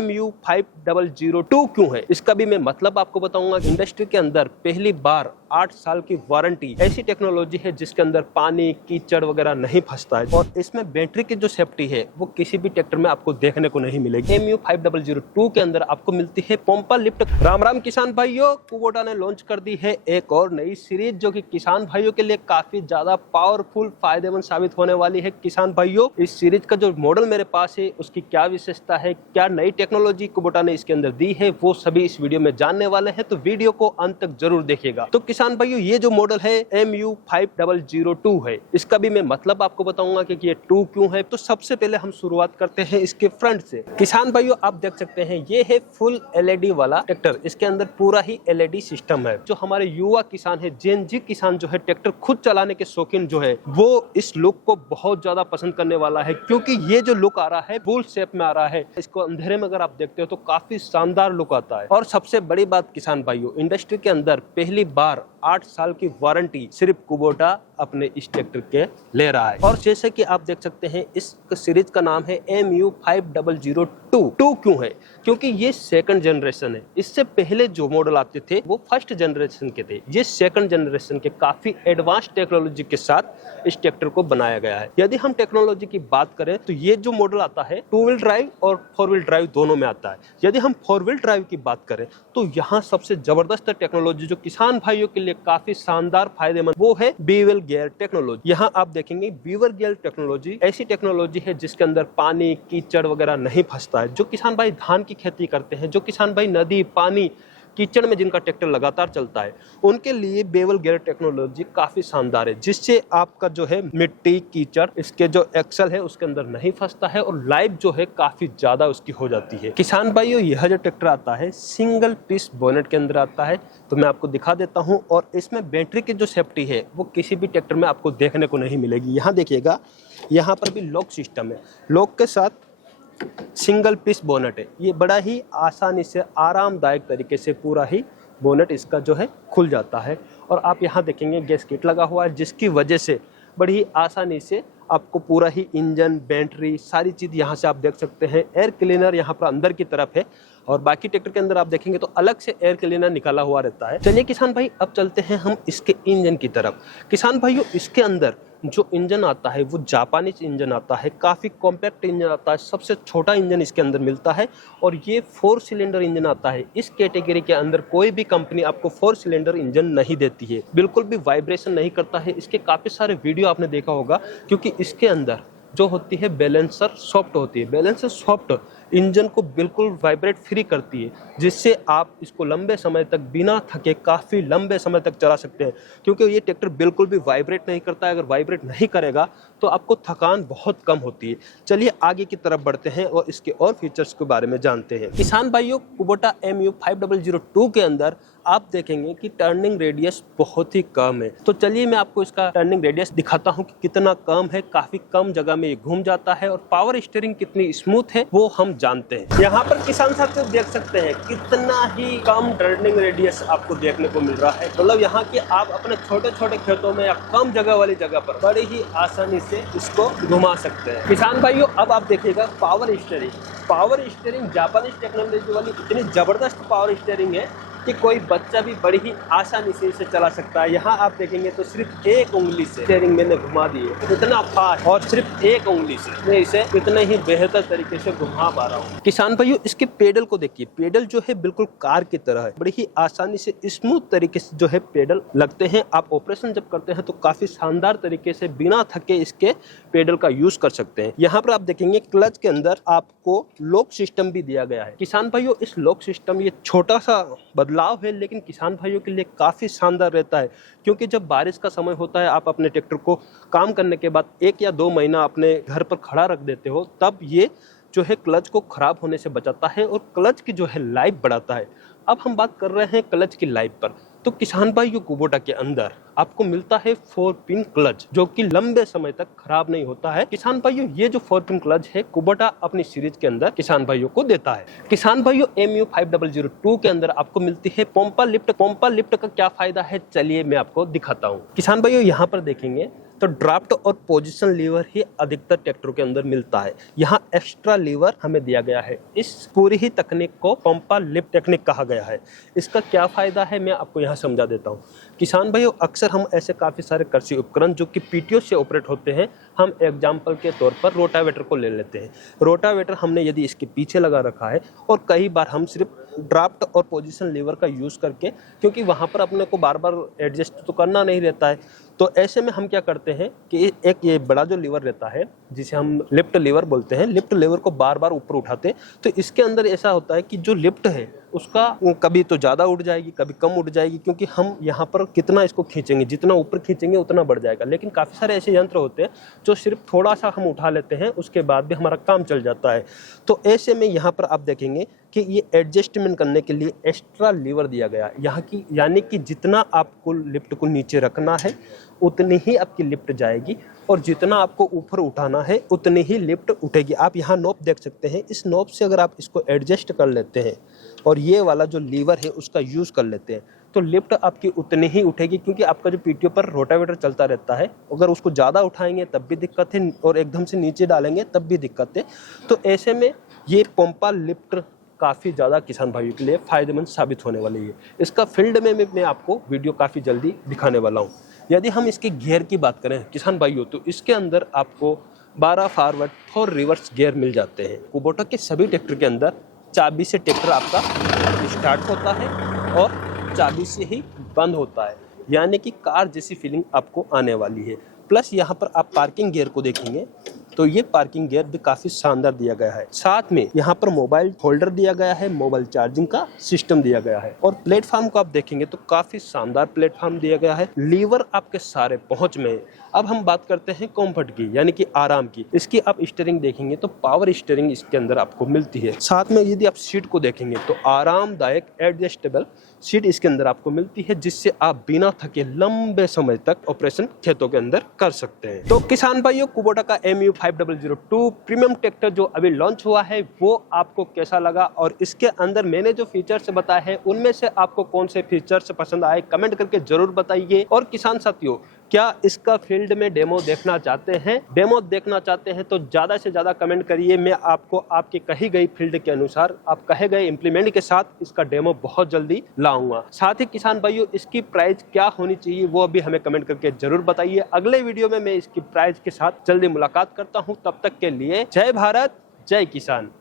MU5002 क्यों है, इसका भी मैं मतलब आपको बताऊंगा। इंडस्ट्री के अंदर पहली बार 8 साल की वारंटी, ऐसी टेक्नोलॉजी है जिसके अंदर पानी कीचड़ वगैरह नहीं फंसता है, और इसमें बैटरी की जो सेफ्टी है वो किसी भी ट्रैक्टर में आपको देखने को नहीं मिलेगी। MU5002 के अंदर आपको मिलती है पंपा लिफ्ट। राम राम किसान भाइयों, कुबोटा ने लॉन्च कर दी है एक और नई सीरीज जो कि किसान भाइयों के लिए काफी ज्यादा पावरफुल फायदेमंद साबित होने वाली है। किसान भाइयों, इस सीरीज का जो मॉडल मेरे पास है उसकी क्या विशेषता है, क्या नई टेक्नोलॉजी कुबोटा ने इसके अंदर दी है, वो सभी इस वीडियो में जानने वाले हैं, तो वीडियो को अंत तक जरूर देखिएगा। तो किसान भाइयों, ये जो मॉडल है MU5002 है, इसका भी मैं मतलब आपको बताऊंगा कि ये 2 क्यों है। तो सबसे पहले हम शुरुआत करते हैं इसके फ्रंट से। किसान भाइयों, आप देख सकते हैं ये है फुल LED वाला ट्रैक्टर। इसके अंदर पूरा ही LED सिस्टम है। जो हमारे युवा किसान है, जेन जी किसान जो है, ट्रैक्टर खुद चलाने के शौकीन जो है, वो इस लुक को बहुत ज्यादा पसंद करने वाला है, क्योंकि ये जो लुक आ रहा है बुल शेप में आ रहा है। इसको अंधेरे में अगर आप देखते हो तो काफी शानदार लुक आता है। और सबसे बड़ी बात किसान भाइयों, इंडस्ट्री के अंदर पहली बार 8 साल की वारंटी सिर्फ कुबोटा अपने इस ट्रैक्टर के ले रहा है। और जैसे कि आप देख सकते हैं, इस सीरीज का नाम है MU5002। 2 क्यों है, क्योंकि ये सेकंड जनरेशन है। इससे पहले जो मॉडल आते थे वो फर्स्ट जनरेशन के थे। ये सेकंड जनरेशन के काफी एडवांस टेक्नोलॉजी के साथ इस ट्रैक्टर को बनाया गया है। यदि हम टेक्नोलॉजी की बात करें तो ये जो मॉडल आता है 2 व्हील ड्राइव और 4 व्हील ड्राइव दोनों में आता है। यदि हम 4 व्हील ड्राइव की बात करें तो यहाँ सबसे जबरदस्त टेक्नोलॉजी जो किसान भाइयों के लिए काफी शानदार फायदेमंद, वो है बीवल गियर टेक्नोलॉजी। यहाँ आप देखेंगे बीवल गियर टेक्नोलॉजी ऐसी टेक्नोलॉजी है जिसके अंदर पानी कीचड़ वगैरह नहीं फंसता है। जो किसान भाई धान की खेती करते हैं, जो किसान भाई नदी पानी कीचड़ में जिनका ट्रैक्टर लगातार चलता है, उनके लिए बेवल गियर टेक्नोलॉजी काफी शानदार है, जिससे आपका जो है मिट्टी कीचड़ इसके जो एक्सल है उसके अंदर नहीं फंसता है, और लाइफ जो है काफी ज्यादा उसकी हो जाती है। किसान भाइयों, यह जो ट्रैक्टर आता है सिंगल पीस बोनेट के अंदर आता है, तो मैं आपको दिखा देता हूँ। और इसमें बैटरी की जो सेफ्टी है वो किसी भी ट्रैक्टर में आपको देखने को नहीं मिलेगी। यहाँ देखिएगा, यहाँ पर भी लॉक सिस्टम है, लॉक के साथ सिंगल पीस बोनेट है। ये बड़ा ही आसानी से आरामदायक तरीके से पूरा ही बोनेट इसका जो है खुल जाता है। और आप यहाँ देखेंगे गैस किट लगा हुआ है, जिसकी वजह से बड़ी ही आसानी से आपको पूरा ही इंजन बैटरी सारी चीज़ यहाँ से आप देख सकते हैं। एयर क्लीनर यहाँ पर अंदर की तरफ है, और बाकी ट्रैक्टर के अंदर आप देखेंगे तो अलग से एयर क्लीनर निकाला हुआ रहता है। चलिए किसान भाई, अब चलते हैं हम इसके इंजन की तरफ। किसान भाइयों, इसके अंदर जो इंजन आता है वो जापानीज इंजन आता है, काफ़ी कॉम्पैक्ट इंजन आता है, सबसे छोटा इंजन इसके अंदर मिलता है, और ये 4 सिलेंडर इंजन आता है। इस कैटेगरी के अंदर कोई भी कंपनी आपको 4 सिलेंडर इंजन नहीं देती है, बिल्कुल भी वाइब्रेशन नहीं करता है। इसके काफ़ी सारे वीडियो आपने देखा होगा, क्योंकि इसके अंदर जो होती है बैलेंसर सॉफ्ट होती है। बैलेंसर सॉफ्ट इंजन को बिल्कुल वाइब्रेट फ्री करती है, जिससे आप इसको लंबे समय तक बिना थके काफ़ी लंबे समय तक चला सकते हैं, क्योंकि ये ट्रैक्टर बिल्कुल भी वाइब्रेट नहीं करता है। अगर वाइब्रेट नहीं करेगा तो आपको थकान बहुत कम होती है। चलिए आगे की तरफ बढ़ते हैं और इसके और फीचर्स के बारे में जानते हैं। किसान भाइयों, कुबोटा MU5002 के अंदर आप देखेंगे कि टर्निंग रेडियस बहुत ही कम है। तो चलिए मैं आपको इसका टर्निंग रेडियस दिखाता हूँ कि कितना कम है। काफी कम जगह में ये घूम जाता है, और पावर स्टीयरिंग कितनी स्मूथ है वो हम जानते हैं। यहाँ पर किसान साथियों देख सकते हैं कितना ही कम टर्निंग रेडियस आपको देखने को मिल रहा है। मतलब यहाँ की आप अपने छोटे छोटे खेतों में या कम जगह वाली जगह पर बड़ी ही आसानी से इसको घुमा सकते हैं। किसान भाइयों, अब आप देखिएगा पावर स्टीयरिंग जापानीज टेक्नोलॉजी वाली इतनी जबरदस्त पावर स्टीयरिंग है कि कोई बच्चा भी बड़ी ही आसानी से इसे चला सकता है। यहाँ आप देखेंगे तो सिर्फ एक उंगली से स्टीयरिंग मैंने घुमा दी है, इतना फास्ट, और सिर्फ एक उंगली से मैं इसे इतने ही बेहतर तरीके से घुमा पा रहा हूँ। किसान भाइयों, इसके पेडल को देखिए, पेडल जो है बिल्कुल कार की तरह है, बड़ी ही आसानी से स्मूथ तरीके से जो है पेडल लगते हैं। आप ऑपरेशन जब करते हैं तो काफी शानदार तरीके से बिना थके इसके पेडल का यूज कर सकते हैं। यहाँ पर आप देखेंगे क्लच के अंदर आपको लॉक सिस्टम भी दिया गया है। किसान भाइयों, इस लॉक सिस्टम, ये छोटा सा बदलाव है, लेकिन किसान भाइयों के लिए काफी शानदार रहता है, क्योंकि जब बारिश का समय होता है, आप अपने ट्रैक्टर को काम करने के बाद 1 या 2 महीना अपने घर पर खड़ा रख देते हो, तब ये जो है क्लच को खराब होने से बचाता है और क्लच की जो है लाइफ बढ़ाता है। अब हम बात कर रहे हैं क्लच की लाइफ पर। तो किसान भाइयों, कुबोटा के अंदर आपको मिलता है 4 पिन क्लच, जो कि लंबे समय तक खराब नहीं होता है। किसान भाइयों, ये जो 4 पिन क्लच है कुबोटा अपनी सीरीज के अंदर किसान भाइयों को देता है। किसान भाइयों, MU5002 के अंदर आपको मिलती है पंपा लिफ्ट। पंपा लिफ्ट का क्या फायदा है, चलिए मैं आपको दिखाता हूँ। किसान भाइयों, यहाँ पर देखेंगे तो ड्राफ्ट और पोजीशन लीवर ही अधिकतर ट्रैक्टर के अंदर मिलता है। यहाँ एक्स्ट्रा लीवर हमें दिया गया है। इस पूरी ही तकनीक को पंपा लिफ्ट टेक्निक कहा गया है। इसका क्या फायदा है मैं आपको यहाँ समझा देता हूँ। किसान भाइयों, अक्सर हम ऐसे काफ़ी सारे कृषि उपकरण जो कि पीटीओ से ऑपरेट होते हैं, हम एग्जाम्पल के तौर पर रोटावेटर को ले लेते हैं। रोटावेटर हमने यदि इसके पीछे लगा रखा है और कई बार हम सिर्फ ड्राफ्ट और पोजीशन लीवर का यूज़ करके, क्योंकि वहाँ पर अपने को बार बार एडजस्ट तो करना नहीं रहता है, तो ऐसे में हम क्या करते हैं कि एक ये बड़ा जो लीवर रहता है जिसे हम लिफ्ट लीवर बोलते हैं, लिफ्ट लीवर को बार बार ऊपर उठाते, तो इसके अंदर ऐसा होता है कि जो लिफ्ट है उसका कभी तो ज़्यादा उठ जाएगी, कभी कम उठ जाएगी, क्योंकि हम यहाँ पर कितना इसको खींचेंगे, जितना ऊपर खींचेंगे उतना बढ़ जाएगा। लेकिन काफ़ी सारे ऐसे यंत्र होते हैं जो सिर्फ थोड़ा सा हम उठा लेते हैं, उसके बाद भी हमारा काम चल जाता है। तो ऐसे में यहाँ पर आप देखेंगे कि ये एडजस्टमेंट करने के लिए एक्स्ट्रा लीवर दिया गया है यहाँ की, यानी कि जितना आपको लिफ्ट को नीचे रखना है उतनी ही आपकी लिफ्ट जाएगी और जितना आपको ऊपर उठाना है उतनी ही लिफ्ट उठेगी। आप यहाँ नॉब देख सकते हैं, इस नॉब से अगर आप इसको एडजस्ट कर लेते हैं और ये वाला जो लीवर है उसका यूज़ कर लेते हैं तो लिफ्ट आपकी उतनी ही उठेगी, क्योंकि आपका जो पीटीओ पर रोटावेटर चलता रहता है, अगर उसको ज़्यादा उठाएंगे तब भी दिक्कत है और एकदम से नीचे डालेंगे तब भी दिक्कत है। तो ऐसे में ये पंपा लिफ्ट काफ़ी ज़्यादा किसान भाइयों के लिए फ़ायदेमंद साबित होने वाली है। इसका फील्ड में मैं आपको वीडियो काफ़ी जल्दी दिखाने वाला हूँ। यदि हम इसके गियर की बात करें किसान भाइयों, तो इसके अंदर आपको 12 फॉरवर्ड और रिवर्स गियर मिल जाते हैं। कुबोटा के सभी ट्रैक्टर के अंदर चाबी से ट्रैक्टर आपका स्टार्ट होता है और चाबी से ही बंद होता है, यानी कि कार जैसी फीलिंग आपको आने वाली है। प्लस यहाँ पर आप पार्किंग गियर को देखेंगे तो ये पार्किंग गियर भी काफ़ी शानदार दिया गया है। साथ में यहाँ पर मोबाइल होल्डर दिया गया है, मोबाइल चार्जिंग का सिस्टम दिया गया है और प्लेटफॉर्म को आप देखेंगे तो काफ़ी शानदार प्लेटफॉर्म दिया गया है। लीवर आपके सारे पहुँच में है। अब हम बात करते हैं कंफर्ट की, यानी कि आराम की। इसकी आप स्टीयरिंग देखेंगे तो पावर स्टीयरिंग इसके अंदर आपको मिलती है। साथ में यदि आप सीट को देखेंगे तो आरामदायक एडजस्टेबल सीट इसके अंदर आपको मिलती है, जिससे आप बिना थके लंबे समय तक ऑपरेशन खेतों के अंदर कर सकते हैं। तो किसान भाइयों, कुबोटा का MU 5002 प्रीमियम ट्रैक्टर जो अभी लॉन्च हुआ है वो आपको कैसा लगा और इसके अंदर मैंने जो फीचर्स बताए हैं उनमें से आपको कौन से फीचर्स पसंद आए, कमेंट करके जरूर बताइए। और किसान साथियों, क्या इसका फील्ड में डेमो देखना चाहते हैं? डेमो देखना चाहते हैं तो ज़्यादा से ज़्यादा कमेंट करिए। मैं आपको आपकी कही गई फील्ड के अनुसार, आप कहे गए इम्प्लीमेंट के साथ इसका डेमो बहुत जल्दी लाऊंगा। साथ ही किसान भाइयों, इसकी प्राइस क्या होनी चाहिए वो भी हमें कमेंट करके जरूर बताइए। अगले वीडियो में मैं इसकी प्राइस के साथ जल्दी मुलाकात करता हूँ। तब तक के लिए जय भारत, जय किसान।